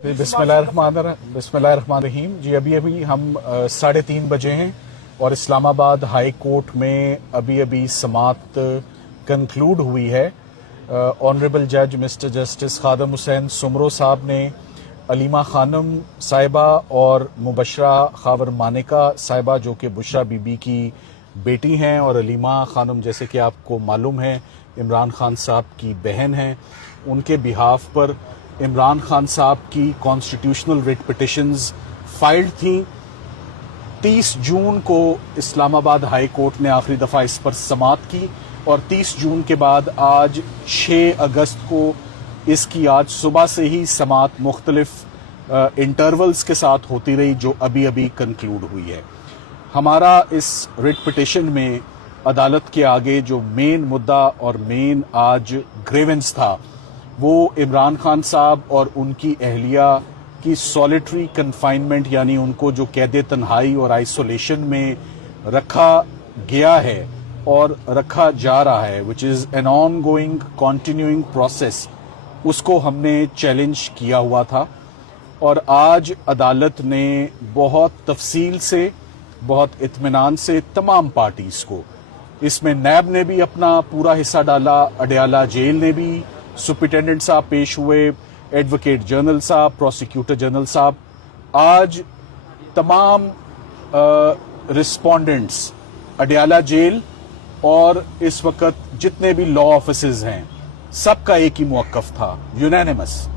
बिस्मिल्लाहिर्रहमानिर्रहीम। जी अभी हम 3:30 बजे हैं और इस्लामाबाद हाई कोर्ट में अभी समाअत कंक्लूड हुई है। ऑनरेबल जज मिस्टर जस्टिस खादम हुसैन सुमरो साहब ने अलीमा खानम साहिबा और मुबशरा खावर मानिका साहिबा जो कि बुशरा बीबी की बेटी हैं और अलीमा खानम जैसे कि आपको मालूम है इमरान खान साहब की बहन हैं, उनके बिहाफ पर इमरान खान साहब की कॉन्स्टिट्यूशनल रिट पिटिशंस फाइल्ड थी। 30 जून को इस्लामाबाद हाई कोर्ट ने आखिरी दफ़ा इस पर समाअत की और 30 जून के बाद आज 6 अगस्त को इसकी आज सुबह से ही समाअत मुख्तलिफ इंटरवल्स के साथ होती रही जो अभी कंक्लूड हुई है। हमारा इस रिट पिटिशन में अदालत के आगे जो मेन मुद्दा और मेन आज ग्रेवेंस था वो इमरान खान साहब और उनकी अहलिया की सॉलिटरी कन्फाइनमेंट यानी उनको जो कैद तन्हाई और आइसोलेशन में रखा गया है और रखा जा रहा है which is an on going continuing process, उसको हमने चैलेंज किया हुआ था। और आज अदालत ने बहुत तफसील से बहुत इत्मीनान से तमाम पार्टीज़ को, इसमें नैब ने भी अपना पूरा हिस्सा डाला, अडयाला जेल ने भी, सुप्रिटेंडेंट साहब पेश हुए, एडवोकेट जनरल साहब, प्रोसिक्यूटर जनरल साहब, आज तमाम रिस्पोंडेंट्स अडयाला जेल और इस वक्त जितने भी लॉ ऑफिसर्स हैं सबका एक ही मौक़िफ़ था यूनानिमस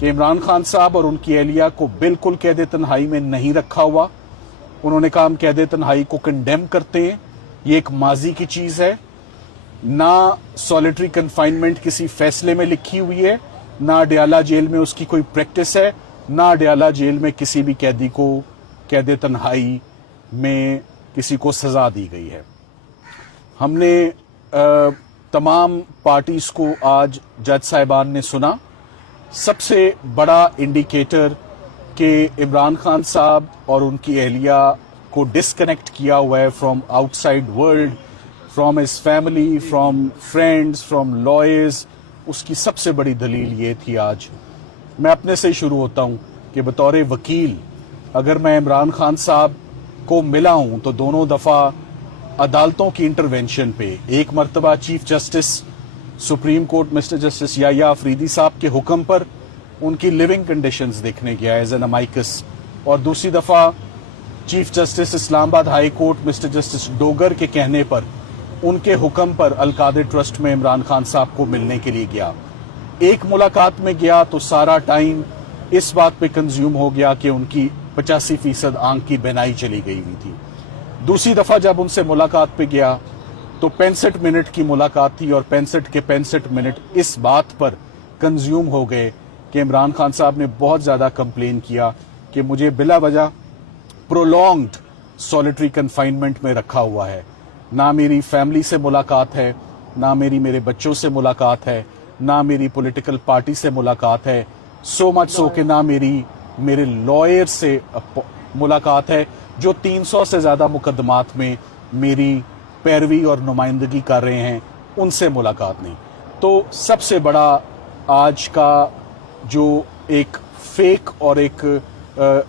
कि इमरान खान साहब और उनकी अहलिया को बिल्कुल कैद तन्हाई में नहीं रखा हुआ। उन्होंने कहा हम कैद तन्हाई को कंडेम करते हैं, ये एक माजी की चीज़ है, ना सॉलिटरी कन्फाइनमेंट किसी फैसले में लिखी हुई है, ना अडयाला जेल में उसकी कोई प्रैक्टिस है, ना अडयाला जेल में किसी भी कैदी को कैद तन्हाई में किसी को सजा दी गई है। हमने तमाम पार्टीज को आज जज साहिबान ने सुना। सबसे बड़ा इंडिकेटर कि इमरान खान साहब और उनकी अहलिया को डिस्कनेक्ट किया हुआ है from outside world, from his family, from friends, from lawyers, उसकी सबसे बड़ी दलील ये थी। आज मैं अपने से ही शुरू होता हूँ कि बतौर वकील अगर मैं इमरान खान साहब को मिला हूँ तो दोनों दफ़ा अदालतों की इंटरवेंशन पे, एक मरतबा chief justice supreme court mister justice Yahya Afridi साहब के हुक्म पर उनकी लिविंग कंडीशंस देखने गया एज एन अमाइकस, और दूसरी दफ़ा chief justice Islamabad high court mister justice Dogar के कहने पर उनके हुक्म पर अलकादिर ट्रस्ट में इमरान खान साहब को मिलने के लिए गया। एक मुलाकात में गया तो सारा टाइम इस बात पे कंज्यूम हो गया कि उनकी 85% आंख की बेनाई चली गई हुई थी। दूसरी दफ़ा जब उनसे मुलाकात पे गया तो 65 मिनट की मुलाकात थी और 65 के 65 मिनट इस बात पर कंज्यूम हो गए कि इमरान खान साहब ने बहुत ज़्यादा कंप्लेन किया कि मुझे बिला वजह प्रोलॉन्ग्ड सॉलिटरी कन्फाइनमेंट में रखा हुआ है, ना मेरी फैमिली से मुलाकात है, ना मेरे बच्चों से मुलाकात है, ना मेरी पॉलिटिकल पार्टी से मुलाकात है, सो मच सो कि ना मेरे लॉयर से मुलाकात है जो 300 से ज़्यादा मुकदमात में मेरी पैरवी और नुमाइंदगी कर रहे हैं, उनसे मुलाकात नहीं। तो सबसे बड़ा आज का जो एक फेक और एक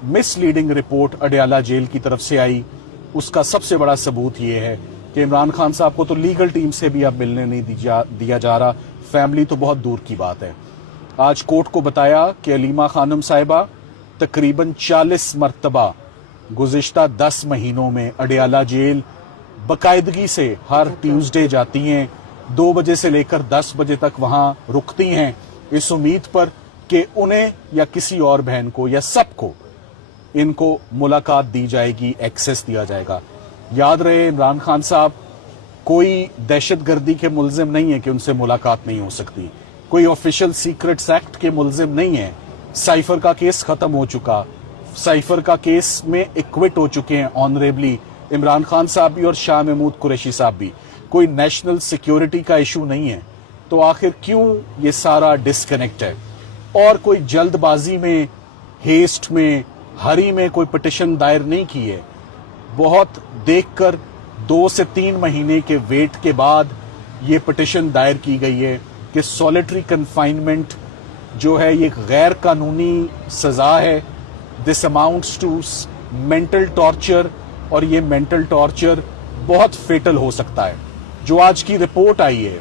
मिसलीडिंग रिपोर्ट अडयाला जेल की तरफ से आई, उसका सबसे बड़ा सबूत ये है कि इमरान खान साहब को तो लीगल टीम से भी अब मिलने नहीं दिया जा रहा, फैमिली तो बहुत दूर की बात है। आज कोर्ट को बताया कि अलीमा खानम साहिबा तकरीबन 40 मरतबा गुज़िश्ता 10 महीनों में अडयाला जेल बाकायदगी से हर ट्यूसडे जाती हैं, 2 बजे से लेकर 10 बजे तक वहां रुकती हैं इस उम्मीद पर कि उन्हें या किसी और बहन को या सबको इनको मुलाकात दी जाएगी, एक्सेस दिया जाएगा। याद रहे इमरान खान साहब कोई दहशतगर्दी के मुलजिम नहीं है कि उनसे मुलाकात नहीं हो सकती, कोई ऑफिशियल सीक्रेट्स एक्ट के मुलजिम नहीं है। साइफर का केस खत्म हो चुका, साइफर का केस में एक्विट हो चुके हैं ऑनरेबली इमरान खान साहब भी और शाह महमूद कुरैशी साहब भी, कोई नेशनल सिक्योरिटी का इशू नहीं है। तो आखिर क्यों ये सारा डिस्कनेक्ट है? और कोई जल्दबाजी में, हेस्ट में, हरी में कोई पिटिशन दायर नहीं की है। बहुत देखकर 2 से 3 महीने के वेट के बाद ये पिटिशन दायर की गई है कि सॉलिटरी कन्फाइनमेंट जो है ये गैर कानूनी सज़ा है। This amounts to mental torture, और ये मेंटल टॉर्चर बहुत फेटल हो सकता है। जो आज की रिपोर्ट आई है,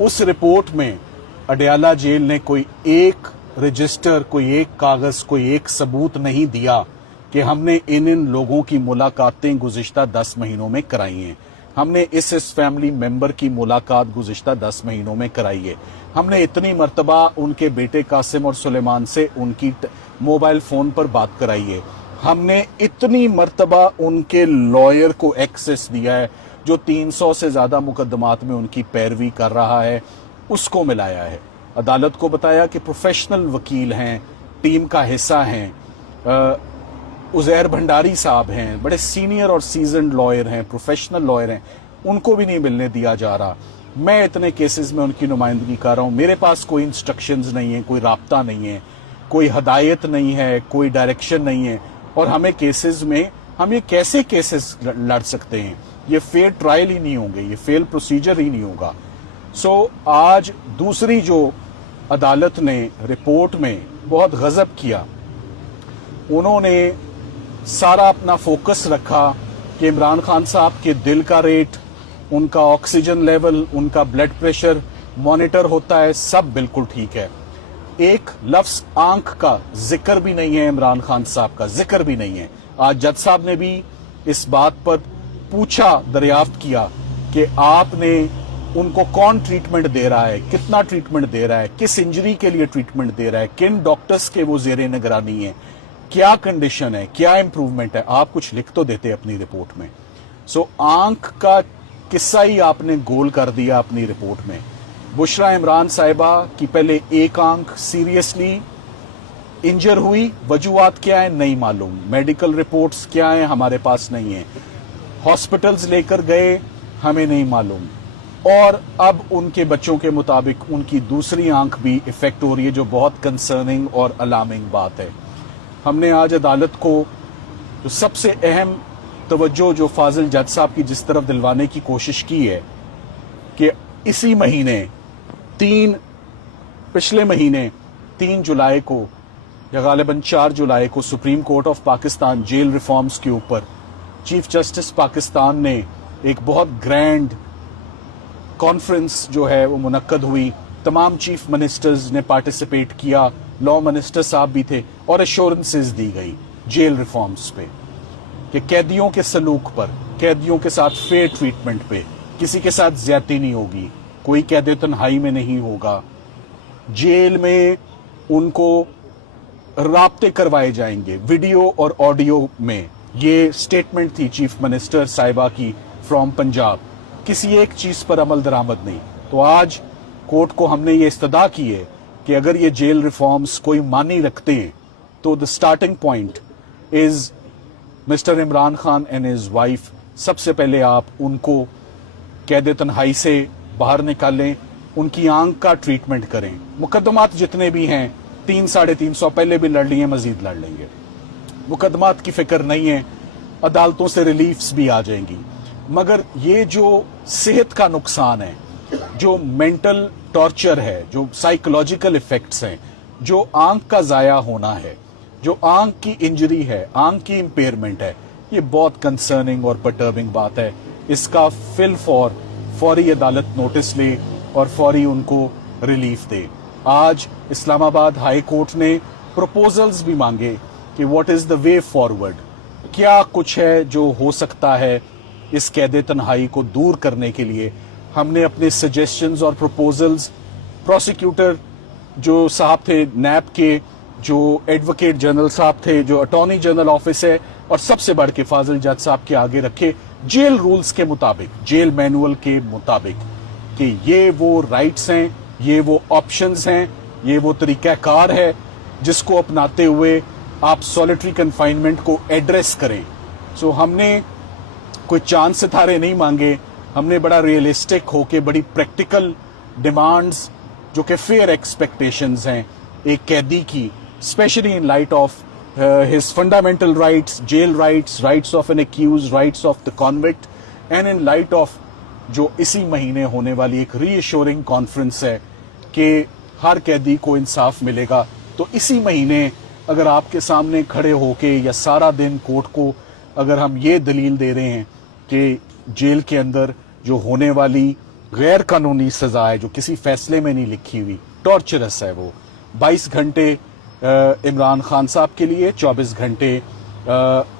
उस रिपोर्ट में अडयाला जेल ने कोई एक रजिस्टर, कोई एक कागज, कोई एक सबूत नहीं दिया कि हमने इन लोगों की मुलाकातें गुज़िश्ता 10 महीनों में कराई हैं। हमने इस फैमिली मेंबर की मुलाकात गुज़िश्ता 10 महीनों में कराई है। हमने इतनी मर्तबा उनके बेटे कासिम और सुलेमान से उनकी मोबाइल फ़ोन पर बात कराई है। हमने इतनी मर्तबा उनके लॉयर को एक्सेस दिया है जो 300 से ज़्यादा मुकदमात में उनकी पैरवी कर रहा है, उसको मिलाया है। अदालत को बताया कि प्रोफेशनल वकील हैं, टीम का हिस्सा हैं, उज़ैर भंडारी साहब हैं, बड़े सीनियर और सीजनड लॉयर हैं, प्रोफेशनल लॉयर हैं, उनको भी नहीं मिलने दिया जा रहा। मैं इतने केसेस में उनकी नुमाइंदगी कर रहा हूँ, मेरे पास कोई इंस्ट्रक्शंस नहीं है, कोई राब्ता नहीं है, कोई हदायत नहीं है, कोई डायरेक्शन नहीं है, और हमें केसेस में हम ये कैसे केसेस लड़ सकते हैं? ये फेयर ट्रायल ही नहीं होंगे, ये फेयर प्रोसीजर ही नहीं होगा। सो आज दूसरी जो अदालत ने रिपोर्ट में बहुत गजब किया, उन्होंने सारा अपना फोकस रखा कि इमरान खान साहब के दिल का रेट, उनका ऑक्सीजन लेवल, उनका ब्लड प्रेशर मॉनिटर होता है, सब बिल्कुल ठीक है। एक लफ्ज आंख का जिक्र भी नहीं है, इमरान खान साहब का जिक्र भी नहीं है। आज जज साहब ने भी इस बात पर पूछा, दरियाफ्त किया कि आपने उनको कौन ट्रीटमेंट दे रहा है, कितना ट्रीटमेंट दे रहा है, किस इंजरी के लिए ट्रीटमेंट दे रहा है, किन डॉक्टर्स के वो जेरे निगरानी है, क्या कंडीशन है, क्या इंप्रूवमेंट है। आप कुछ लिख तो देते अपनी रिपोर्ट में। सो आंख का किस्सा ही आपने गोल कर दिया अपनी रिपोर्ट में। बुशरा इमरान साहिबा की पहले एक आंख सीरियसली इंजर हुई, वजूहात क्या है नहीं मालूम, मेडिकल रिपोर्ट्स क्या है हमारे पास नहीं है, हॉस्पिटल्स लेकर गए हमें नहीं मालूम, और अब उनके बच्चों के मुताबिक उनकी दूसरी आंख भी इफेक्ट हो रही है, जो बहुत कंसर्निंग और अलार्मिंग बात है। हमने आज अदालत को जो सबसे अहम तवज्जो जो फाजिल जज साहब की जिस तरफ दिलवाने की कोशिश की है कि इसी महीने पिछले महीने 3 जुलाई को या गालिबन 4 जुलाई को supreme court of Pakistan jail reforms के ऊपर चीफ जस्टिस पाकिस्तान ने एक बहुत ग्रैंड कॉन्फ्रेंस जो है वो मुनक्कद हुई। तमाम चीफ मिनिस्टर्स ने पार्टिसिपेट किया, लॉ मिनिस्टर साहब भी थे, और एश्योरेंसेस दी गई जेल रिफॉर्म्स पे कि कैदियों के सलूक पर, कैदियों के साथ फेयर ट्रीटमेंट पे, किसी के साथ ज्यादती नहीं होगी, कोई कैद तन्हाई में नहीं होगा, जेल में उनको राब्ते करवाए जाएंगे वीडियो और ऑडियो में। ये स्टेटमेंट थी चीफ मिनिस्टर साहिबा की फ्रॉम पंजाब। किसी एक चीज पर अमल दरामद नहीं। तो आज कोर्ट को हमने ये इस्तदा की है कि अगर ये जेल रिफॉर्म्स कोई मानी रखते हैं तो the starting point is mister Imran Khan and his wife. सबसे पहले आप उनको कैद तन्हाई से बाहर निकालें, उनकी आंख का ट्रीटमेंट करें। मुकदमात जितने भी हैं 300-350 पहले भी लड़ लिए, मजीद लड़ लेंगे, मुकदमात की फिक्र नहीं है, अदालतों से रिलीफ्स भी आ जाएंगी। मगर ये जो सेहत का नुकसान है, जो मेंटल टॉर्चर है, जो साइकोलॉजिकल इफेक्ट्स हैं, जो आंख का जाया होना है, जो आंख की इंजरी है, आंख की इंपेयरमेंट है, ये बहुत कंसर्निंग और पर्टर्बिंग बात है। इसका फौरी अदालत नोटिस ले और फौरी उनको रिलीफ दे। आज इस्लामाबाद हाई कोर्ट ने प्रपोजल्स भी मांगे कि what is the way forward, क्या कुछ है जो हो सकता है इस कैद तन्हाई को दूर करने के लिए। हमने अपने सजेशंस और प्रपोजल्स प्रोसिक्यूटर जो साहब थे नैब के, जो एडवोकेट जनरल साहब थे, जो अटॉर्नी जनरल ऑफिस है, और सबसे बढ़ के फाजिल जज साहब के आगे रखे, जेल रूल्स के मुताबिक, जेल मैनुअल के मुताबिक, कि ये वो राइट्स हैं, ये वो ऑप्शंस हैं, ये वो तरीक़ाकार है जिसको अपनाते हुए आप सॉलिटरी कन्फाइनमेंट को एड्रेस करें। सो हमने कोई चांद सितारे नहीं मांगे, हमने बड़ा रियलिस्टिक होके बड़ी प्रैक्टिकल डिमांड्स जो कि फेयर एक्सपेक्टेशंस हैं एक कैदी की, specially in light of his fundamental rights, jail rights, rights of an accused, rights of the convict, and in light of जो इसी महीने होने वाली एक रीअश्योरिंग कॉन्फ्रेंस है कि ہر قیدی کو انصاف ملے گا. تو اسی مہینے اگر آپ کے سامنے کھڑے ہو کے یا سارا دن کورٹ کو اگر ہم یہ دلیل دے رہے ہیں کہ جیل کے اندر جو ہونے والی غیر قانونی سزا ہے جو کسی فیصلے میں نہیں لکھی ہوئی، ٹارچرس ہے، وہ 22 گھنٹے عمران خان صاحب کے لیے، 24 گھنٹے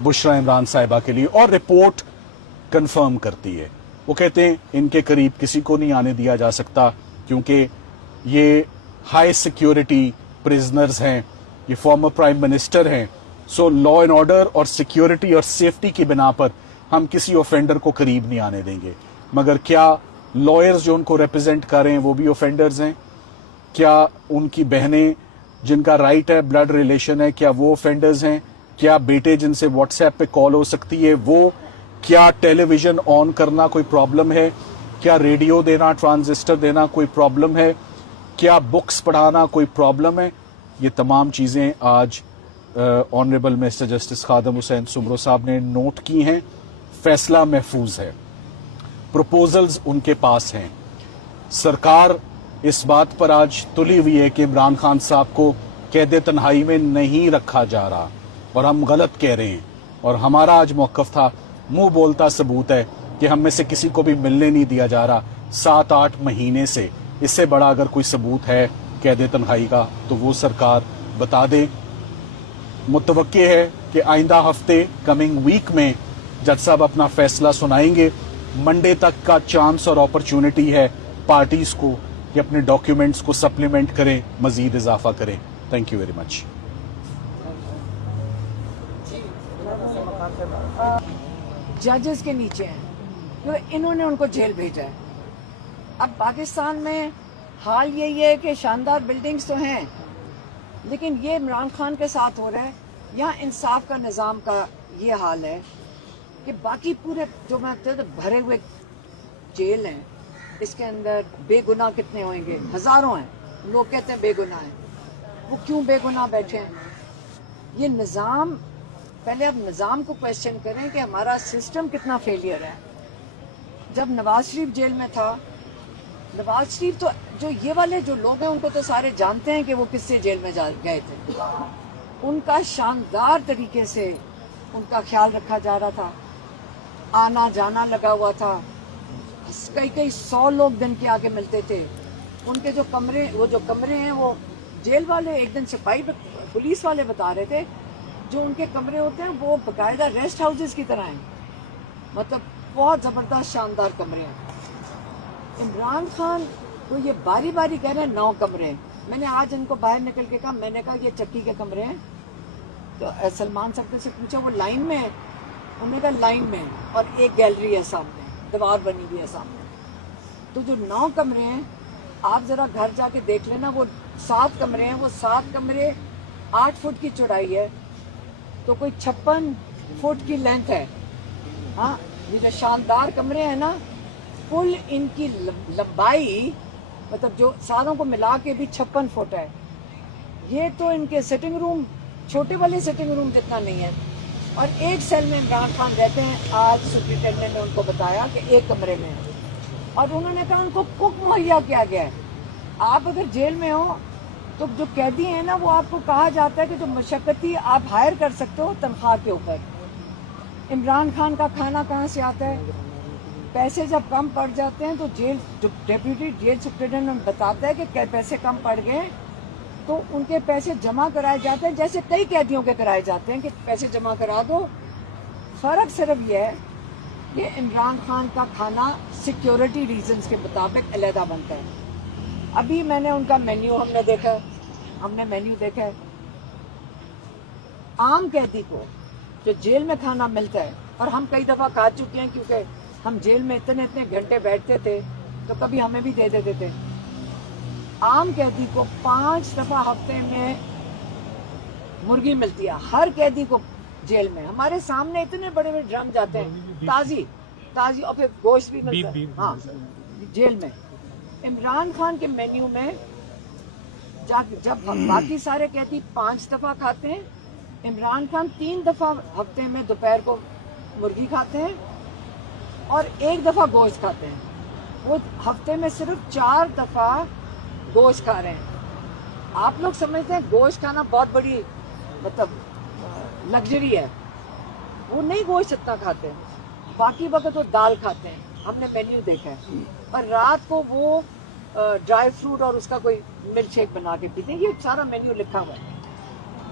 بشرا عمران صاحبہ کے لیے، اور رپورٹ کنفرم کرتی ہے. وہ کہتے ہیں ان کے قریب کسی کو نہیں آنے دیا جا سکتا کیونکہ یہ ہائی سیکیورٹی پرزنرز ہیں، یہ فارمر پرائم منسٹر ہیں. سو لا اینڈ آرڈر اور سیکیورٹی اور سیفٹی کی بنا پر ہم کسی اوفینڈر کو قریب نہیں آنے دیں گے. مگر کیا لائرز جو ان کو ریپرزینٹ کر رہے ہیں وہ بھی اوفینڈرز ہیں؟ کیا ان کی بہنیں جن کا رائٹ ہے، بلڈ ریلیشن ہے، کیا وہ اوفینڈرز ہیں؟ کیا بیٹے جن سے واٹس ایپ پہ کال ہو سکتی ہے وہ؟ کیا ٹیلی ویژن آن کرنا کوئی پرابلم ہے؟ کیا ریڈیو دینا، ٹرانزسٹر دینا کوئی پرابلم ہے؟ کیا بکس پڑھانا کوئی پرابلم ہے؟ یہ تمام چیزیں آج honourable mister justice Khadim Hussain Soomro صاحب نے نوٹ کی ہیں. فیصلہ محفوظ ہے، پروپوزلز ان کے پاس ہیں. سرکار اس بات پر آج تلی ہوئی ہے کہ عمران خان صاحب کو قید تنہائی میں نہیں رکھا جا رہا اور ہم غلط کہہ رہے ہیں. اور ہمارا آج موقف تھا، منہ بولتا ثبوت ہے کہ ہم میں سے کسی کو بھی ملنے نہیں دیا جا رہا 7-8 مہینے سے. اس سے بڑا اگر کوئی ثبوت ہے قید تنہائی کا تو وہ سرکار بتا دے. متوقع ہے کہ آئندہ ہفتے کمنگ ویک میں جج صاحب اپنا فیصلہ سنائیں گے. منڈے تک کا چانس اور اپرچونٹی ہے پارٹیز کو کہ اپنے ڈاکیومنٹس کو سپلیمنٹ کریں، مزید اضافہ کریں. Thank you very much. ججز کے نیچے ہیں جو انہوں نے ان کو جیل بھیجا ہے. اب پاکستان میں حال یہی ہے کہ شاندار بلڈنگز تو ہیں لیکن یہ عمران خان کے ساتھ ہو رہا ہے. یہاں انصاف کا نظام کا یہ حال ہے کہ باقی پورے جو میں بھرے ہوئے جیل ہیں اس کے اندر بے گناہ کتنے ہوئیں گے؟ ہزاروں ہیں. لوگ کہتے ہیں بے گناہ ہیں، وہ کیوں بے گناہ بیٹھے ہیں؟ یہ نظام، پہلے اب نظام کو کویسچن کریں کہ ہمارا سسٹم کتنا فیلئر ہے. جب نواز شریف جیل میں تھا، نواز شریف تو جو یہ والے جو لوگ ہیں ان کو تو سارے جانتے ہیں کہ وہ کس سے جیل میں گئے تھے. ان کا شاندار طریقے سے ان کا خیال رکھا جا رہا تھا، آنا جانا لگا ہوا تھا. کئی 100 لوگ دن کے آگے ملتے تھے. ان کے جو کمرے ہیں وہ جیل والے ایک دن سپاہی پولیس والے بتا رہے تھے جو ان کے کمرے ہوتے ہیں وہ باقاعدہ ریسٹ ہاؤسز کی طرح ہیں. مطلب بہت زبردست شاندار کمرے ہیں. عمران خان کو یہ باری باری کہہ رہے ہیں 9 کمرے ہیں. میں نے آج ان کو باہر نکل کے کہا، میں نے کہا یہ چکی کے کمرے ہیں. تو سلمان صاحب سے پوچھا وہ لائن میں ہے؟ انہوں نے کہا لائن میں، اور ایک گیلری ہے سامنے، دیوار بنی ہوئی ہے سامنے. تو جو 9 کمرے ہیں آپ ذرا گھر جا کے دیکھ لینا، وہ 7 کمرے ہیں. وہ 7 کمرے 8 فٹ کی چوڑائی ہے تو کوئی 56 فٹ کی لینتھ ہے. ہاں یہ جو شاندار کمرے ہیں نا، کل ان کی لمبائی مطلب جو ساروں کو ملا کے بھی 56 فٹ ہے. یہ تو ان کے سٹنگ روم چھوٹے والے سٹنگ روم جتنا نہیں ہے. اور ایک سیل میں عمران خان رہتے ہیں. آج سپرنٹینڈنٹ نے ان کو بتایا کہ ایک کمرے میں ہے، اور انہوں نے کہا ان کو کک مہیا کیا گیا ہے. آپ اگر جیل میں ہو تو جو قیدی ہیں نا وہ آپ کو کہا جاتا ہے کہ جو مشقتی آپ ہائر کر سکتے ہو تنخواہ کے اوپر. عمران خان کا کھانا کہاں سے آتا ہے؟ پیسے جب کم پڑ جاتے ہیں تو جیل جو ڈیپیوٹی جیل سپرنٹینڈنٹ بتاتا ہے کہ پیسے کم پڑ گئے تو ان کے پیسے جمع کرائے جاتے ہیں، جیسے کئی قیدیوں کے کرائے جاتے ہیں کہ پیسے جمع کرا دو. فرق صرف یہ ہے کہ عمران خان کا کھانا سیکیورٹی ریزنز کے مطابق علیحدہ بنتا ہے. ابھی میں نے ان کا مینیو ہم نے مینیو دیکھا ہے. عام قیدی کو جو جیل میں کھانا ملتا ہے، اور ہم کئی دفعہ کھا چکے ہیں کیونکہ ہم جیل میں اتنے گھنٹے بیٹھتے تھے تو کبھی ہمیں بھی دے دیتے تھے. عام قیدی کو 5 دفعہ ہفتے میں مرغی ملتی ہے ہر قیدی کو جیل میں. ہمارے سامنے اتنے بڑے بڑے ڈرم جاتے ہیں تازی اور پھر گوشت بھی ملتا ہے. ہاں جیل میں. عمران خان کے مینیو میں جب باقی سارے قیدی 5 دفعہ کھاتے ہیں، عمران خان 3 دفعہ ہفتے میں دوپہر کو مرغی کھاتے ہیں اور 1 دفعہ گوشت کھاتے ہیں. وہ ہفتے میں صرف 4 دفعہ گوشت کھا رہے ہیں. आप लोग समझते हैं गोश्त खाना बहुत बड़ी मतलब लग्जरी है, वो नहीं गोश्त इतना खाते हैं, बाकी वक्त वो दाल खाते हैं, हमने मेन्यू देखा है, और रात को वो ड्राई फ्रूट और उसका कोई मिल्क शेक बना के पीते हैं, ये सारा मेन्यू लिखा हुआ है।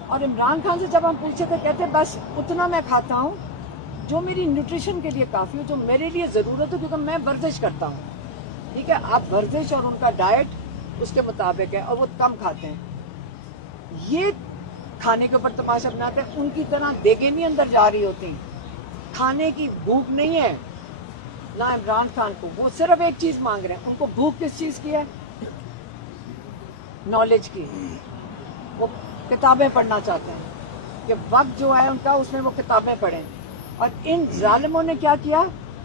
और इमरान खान से जब हम पूछे तो कहते बस उतना मैं खाता हूँ जो मेरी न्यूट्रिशन के लिए काफ़ी हो, जो मेरे लिए ज़रूरत हो, क्योंकि मैं वर्जिश करता हूँ। ठीक है, आप वर्जिश और उनका डाइट उसके मुताबिक है, और वो कम खाते हैं। ये खाने के ऊपर तमाशा बनाते हैं, उनकी तरह देगे नहीं अंदर जा रही होती, खाने की भूख नहीं है ना इमरान खान को। वो सिर्फ एक चीज़ मांग रहे हैं, उनको भूख किस चीज़ की है? नॉलेज की। वो किताबें पढ़ना चाहते हैं कि वक्त जो है उनका उसमें वो किताबें पढ़ें, और इन जालिमों ने क्या किया?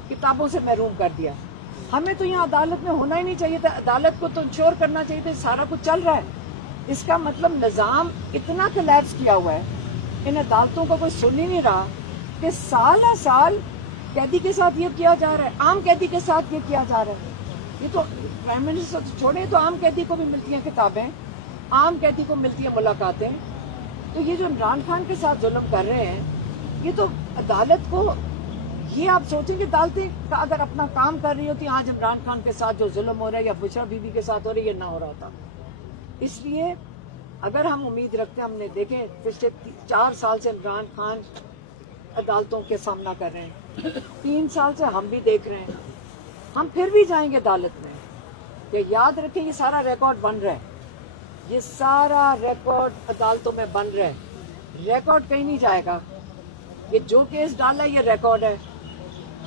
किताबों से महरूम कर दिया। हमें तो यहाँ अदालत में होना ही नहीं चाहिए था, अदालत को तो इंश्योर करना चाहिए था सारा कुछ चल रहा है। इसका मतलब निज़ाम इतना कोलैप्स किया हुआ है, इन अदालतों को कोई सुन ही नहीं रहा कि साल साल कैदी के साथ ये किया जा रहा है, आम कैदी के साथ ये किया जा रहा है। ये तो प्राइम मिनिस्टर छोड़े तो आम कैदी को भी मिलती हैं किताबें, आम कैदी को मिलती है मुलाकातें। तो ये जो इमरान खान के साथ जुल्म कर रहे हैं, ये तो अदालत को, ये आप सोचें कि अदालतें का अगर अपना काम कर रही होती, आज इमरान खान के साथ जो जुल्म हो रहा है या बुशरा बीबी के साथ हो रहा है, ये ना हो रहा था। इसलिए अगर हम उम्मीद रखते हैं, हमने देखे पिछले 4 साल से इमरान खान अदालतों के सामना कर रहे हैं, 3 साल से हम भी देख रहे हैं, हम फिर भी जाएंगे अदालत में। कि याद रखें ये सारा रिकॉर्ड बन रहा है, ये सारा रिकॉर्ड अदालतों में बन रहा है, रिकॉर्ड कहीं नहीं जाएगा। ये जो केस डाला है ये रिकॉर्ड है,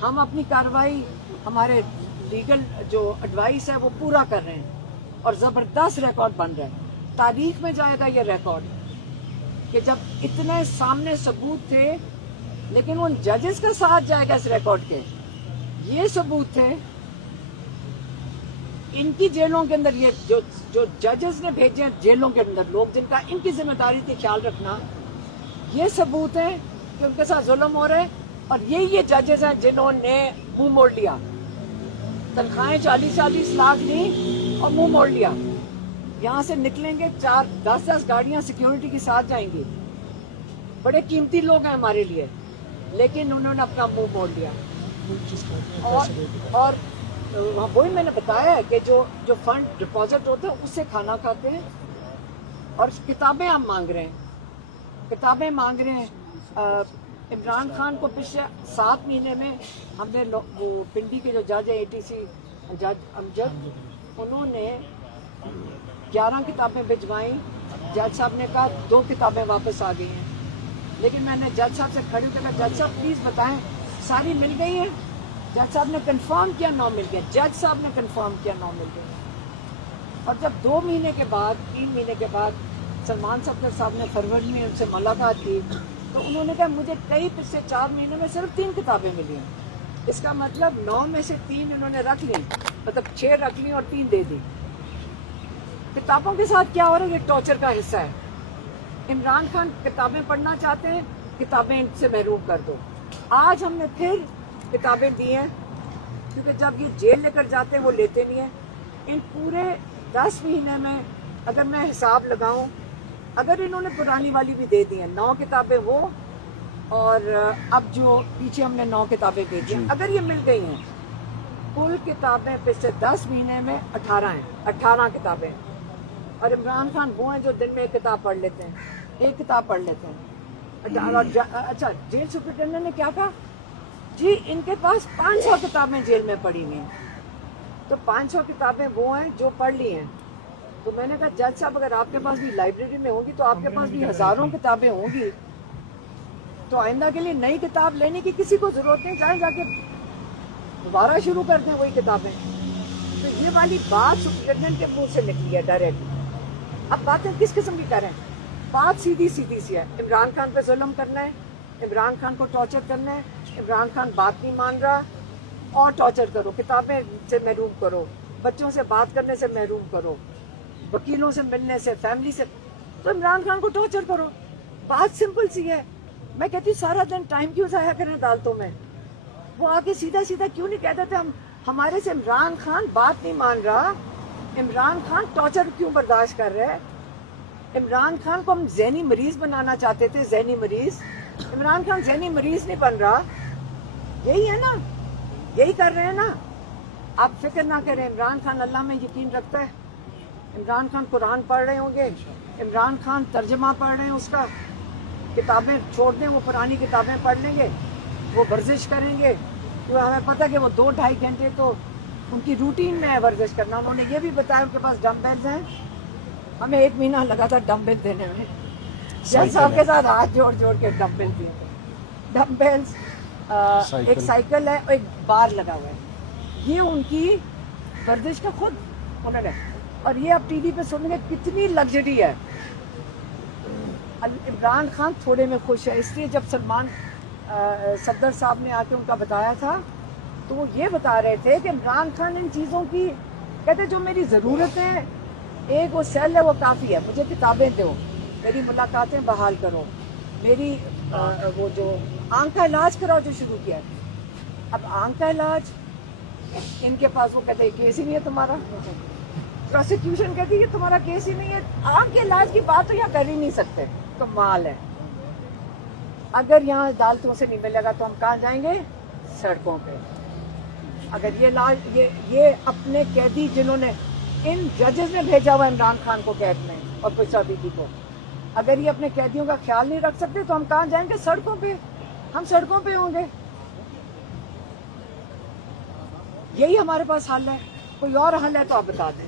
हम अपनी कार्रवाई, हमारे लीगल जो एडवाइस है वो पूरा कर रहे हैं, और ज़बरदस्त रिकॉर्ड बन रहा है। तारीख में जाएगा ये रिकॉर्ड कि जब इतने सामने सबूत थे, लेकिन उन जजेस का साथ जाएगा इस रिकॉर्ड के। ये सबूत थे इनकी जेलों के अंदर, ये जो जजेस ने भेजे हैं जेलों के अंदर लोग, जिनका इनकी जिम्मेदारी थी ख्याल रखना, ये सबूत है कि उनके साथ जुल्म हो रहे हैं। और ये जजेस हैं जिन्होंने मुंह मोड़ लिया, तनख्वाहें 40-40 लाख ली और मुंह मोड़ लिया। यहाँ से निकलेंगे 4-10 गाड़ियां सिक्योरिटी के साथ जाएंगी, बड़े कीमती लोग हैं हमारे लिए, लेकिन उन्होंने अपना मुंह मोड़ लिया। और वही मैंने बताया है कि जो फंड डिपॉजिट होते हैं उससे खाना खाते हैं, और किताबें हम मांग रहे हैं, किताबें मांग रहे हैं। इमरान खान को पिछले 7 महीने में हमने वो पिंडी के जो जज है ATC जज अमजद, उन्होंने 11 किताबें भिजवाई। जज साहब ने कहा 2 किताबें वापस आ गई हैं, लेकिन मैंने जज साहब से खड़ी होकर कहा, जज साहब प्लीज़ बताएं सारी मिल गई हैं? जज साहब ने कंफर्म किया 9 मिल गया, जज साहब ने कंफर्म किया 9 मिल गई। और जब 2 महीने के बाद, 3 महीने के बाद सलमान साहब ने फरवरी में उनसे मुलाकात की, तो उन्होंने कहा मुझे कई पिछले 4 महीने में सिर्फ 3 किताबें मिली हैं। इसका मतलब 9 में से 3 उन्होंने रख ली, मतलब 6 रख ली और 3 दे दी। किताबों के साथ क्या हो रहा है? ये टॉर्चर का हिस्सा है। इमरान खान किताबें पढ़ना चाहते हैं, किताबें इनसे महरूम कर दो। आज हमने फिर किताबें दी हैं, क्योंकि जब ये जेल लेकर जाते हैं वो लेते नहीं है। इन पूरे 10 महीने में अगर मैं हिसाब लगाऊं, अगर इन्होंने पुरानी वाली भी दे दी हैं, 9 किताबें वो, और अब जो पीछे हमने 9 किताबें भेजी हैं, अगर ये मिल गई हैं, कुल किताबें पिछले 10 महीने में 18 हैं, 18 किताबें। और इमरान खान वो हैं जो दिन में 1 किताब पढ़ लेते हैं, 1 किताब पढ़ लेते हैं। अच्छा, जेल सुपरिटेंडेंट ने क्या कहा जी, इनके पास 500 किताबें जेल में पड़ी हुई हैं। तो 500 किताबें वो हैं जो पढ़ ली हैं। तो मैंने कहा जज साहब अगर आपके पास भी लाइब्रेरी में होंगी तो आपके पास भी हजारों किताबें होंगी, तो आइंदा के लिए नई किताब लेने की किसी को जरूरत नहीं, चाहे जाके दोबारा शुरू कर दें वही किताबें। तो ये वाली बात सुपरिटेंडेंट के मुंह से निकली है डायरेक्ट। अब बातें किस किस्म की करें? बात सीधी सी है, इमरान खान पे जुल्म करना है, इमरान खान को टॉर्चर करना है, इमरान खान बात नहीं मान रहा और टॉर्चर करो, किताबें से महरूम करो, बच्चों से बात करने से महरूम करो, वकीलों से मिलने से, फैमिली से, तो इमरान खान को टॉर्चर करो। बात सिंपल सी है। मैं कहती हूँ सारा दिन टाइम क्यों ज़ाया करें अदालतों में? वो आके सीधा सीधा क्यों नहीं कह देते हम हमारे से इमरान खान बात नहीं मान रहा, इमरान खान टॉर्चर क्यों बर्दाश्त कर रहे हैं? عمران خان کو ہم ذہنی مریض بنانا چاہتے تھے, ذہنی مریض. عمران خان ذہنی مریض نہیں بن رہا, یہی ہے نا, یہی کر رہے ہیں نا. آپ فکر نہ کریں, عمران خان اللہ میں یقین رکھتا ہے. عمران خان قرآن پڑھ رہے ہوں گے, عمران خان ترجمہ پڑھ رہے ہیں اس کا, کتابیں چھوڑ دیں, وہ پرانی کتابیں پڑھ لیں گے, وہ ورزش کریں گے. تو ہمیں پتہ کہ وہ 2-2.5 گھنٹے تو ان کی روٹین میں ہے ورزش کرنا. انہوں نے یہ بھی بتایا ان کے پاس ڈمبلز ہیں. ہمیں 1 مہینہ لگا تھا ڈمبل دینے میں, جج صاحب کے ساتھ ہاتھ جوڑ جوڑ کے ڈمبل دیے. ڈمبلز, ایک سائیکل ہے اور ایک بار لگا ہوا ہے. یہ ان کی ورزش کا خود ہنر ہے. اور یہ اب ٹی وی پہ سنیں گے کتنی لگژری ہے. عمران خان تھوڑے میں خوش ہے, اس لیے جب سلمان صدر صاحب نے آ کے ان کا بتایا تھا تو وہ یہ بتا رہے تھے کہ عمران خان ان چیزوں کی کہتے جو میری ضرورتیں, ایک وہ سیل ہے وہ کافی ہے, مجھے کتابیں دو, میری ملاقاتیں بحال کرو, میری وہ جو آنکھ کا علاج کراؤ جو شروع کیا. اب آنکھ کا علاج ان کے پاس, وہ کہتے ہیں کیس ہی نہیں ہے تمہارا, پروسیکیوشن کہتی ہے یہ تمہارا کیس ہی نہیں ہے. آنکھ کے علاج کی بات تو یہاں کر ہی نہیں سکتے. کمال ہے. اگر یہاں عدالتوں سے نہیں ملے گا تو ہم کہاں جائیں گے؟ سڑکوں پہ. اگر یہ علاج یہ اپنے قیدی جنہوں نے ان ججز نے بھیجا ہوا عمران خان کو قید میں اور پشا بیوی کو, اگر یہ اپنے قیدیوں کا خیال نہیں رکھ سکتے تو ہم کہاں جائیں گے؟ سڑکوں پہ. ہم سڑکوں پہ ہوں گے. یہی ہمارے پاس حل ہے. کوئی اور حل ہے تو آپ بتا دیں.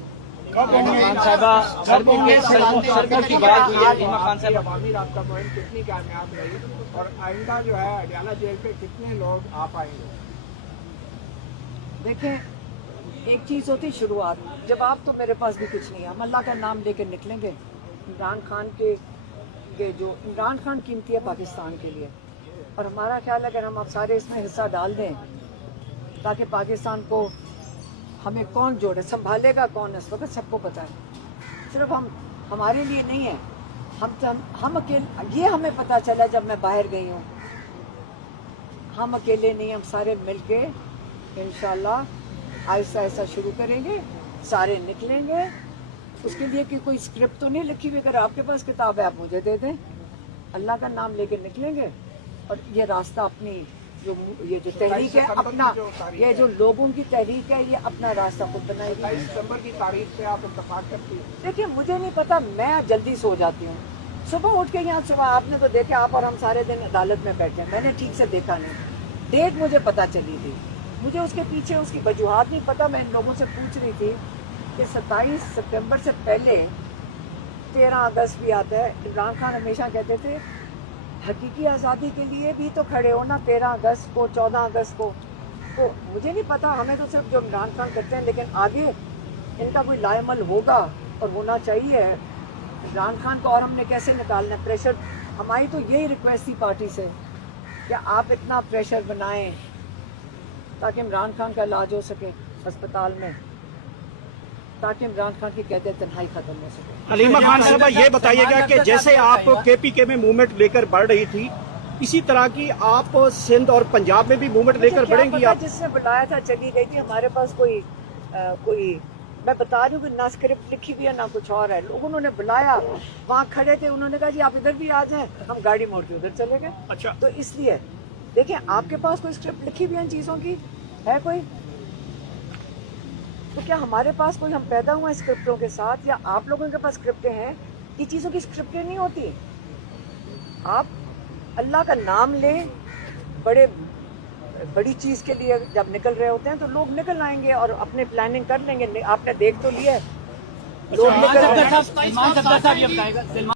سرکل کی بات ہوئی ہے, ریما خان صاحب عوامی رابطہ مہم کتنی کامیاب رہی اور آئندہ جو ہے اڈیالہ جیل پہ کتنے لوگ آ پائیں گے؟ دیکھیں, ایک چیز ہوتی شروعات, جب آپ تو میرے پاس بھی کچھ نہیں ہے, ہم اللہ کا نام لے کے نکلیں گے. عمران خان کے جو عمران خان قیمتی ہے پاکستان کے لیے, اور ہمارا خیال ہے اگر ہم اب سارے اس میں حصہ ڈال دیں تاکہ پاکستان کو ہمیں کون جوڑے, سنبھالے گا کون, اس وقت سب کو پتہ ہے. صرف ہمارے لیے نہیں ہے, ہم اکیلے, یہ ہمیں پتہ چلا جب میں باہر گئی ہوں, ہم اکیلے نہیں, ہم سارے مل کے انشاءاللہ آہستہ آہستہ شروع کریں گے, سارے نکلیں گے. اس کے لیے کہ کوئی اسکرپٹ تو نہیں لکھی ہوئی, اگر آپ کے پاس کتاب ہے آپ مجھے دے دیں, اللہ کا نام لے کے نکلیں گے. اور یہ راستہ اپنی یہ جو تحریک ہے اپنا, یہ جو لوگوں کی تحریک ہے, یہ اپنا راستہ خود بنائے گی. 27 ستمبر کی تاریخ سے آپ اتفاق کرتی ہیں؟ دیکھیے مجھے نہیں پتا, میں جلدی سو جاتی ہوں. صبح اٹھ کے یہاں صبح آپ نے تو دیکھا, آپ اور ہم سارے دن عدالت میں بیٹھے, میں نے ٹھیک سے دیکھا نہیں. ڈیٹ مجھے پتا چلی تھی, مجھے اس کے پیچھے اس کی وجوہات نہیں پتا. میں ان لوگوں سے پوچھ رہی تھی کہ 27 ستمبر سے پہلے 13 اگست بھی آتا ہے. عمران خان ہمیشہ کہتے تھے حقیقی آزادی کے لیے بھی تو کھڑے ہو نا, 13 اگست کو, 14 اگست کو. تو مجھے نہیں پتا, ہمیں تو صرف جو عمران خان کرتے ہیں, لیکن آگے ان کا کوئی لائے عمل ہوگا اور ہونا چاہیے. عمران خان کو اور ہم نے کیسے نکالنا ہے پریشر. ہماری تو یہی ریکویسٹ تھی پارٹی سے کہ آپ اتنا پریشر بنائیں تاکہ عمران خان کا علاج ہو سکے ہسپتال میں, تاکہ عمران خان کی قید تنہائی ختم ہو سکے. حلیمہ خان صاحبہ یہ بتائیے گا کہ جیسے آپ کے پی کے میں موومنٹ لے کر بڑھ رہی تھی, اسی طرح کی آپ سندھ اور پنجاب میں بھی موومنٹ لے کر بڑھیں گی؟ آپ جس نے بلایا تھا چلی گئی تھی. ہمارے پاس کوئی میں بتا رہی ہوں کہ نہ اسکرپٹ لکھی ہوئی ہے نہ کچھ اور ہے. لوگوں نے بلایا, وہاں کھڑے تھے, انہوں نے کہا جی آپ ادھر بھی آ جائیں, ہم گاڑی موڑ کے ادھر چلے گئے. اچھا, تو اس لیے دیکھیں, آپ کے پاس کوئی اسکرپٹ لکھی ہوئی ہے ان چیزوں کی ہے کوئی؟ تو کیا ہمارے پاس کوئی, ہم پیدا ہوئے ہیں اسکرپٹوں کے ساتھ, یا آپ لوگوں کے پاس اسکرپٹیں ہیں؟ یہ چیزوں کی اسکرپٹیں نہیں ہوتی. آپ اللہ کا نام لیں, بڑی چیز کے لیے جب نکل رہے ہوتے ہیں تو لوگ نکل آئیں گے اور اپنے پلاننگ کر لیں گے. آپ نے دیکھ تو لیا ہے, لوگ نکل رہے ہیں.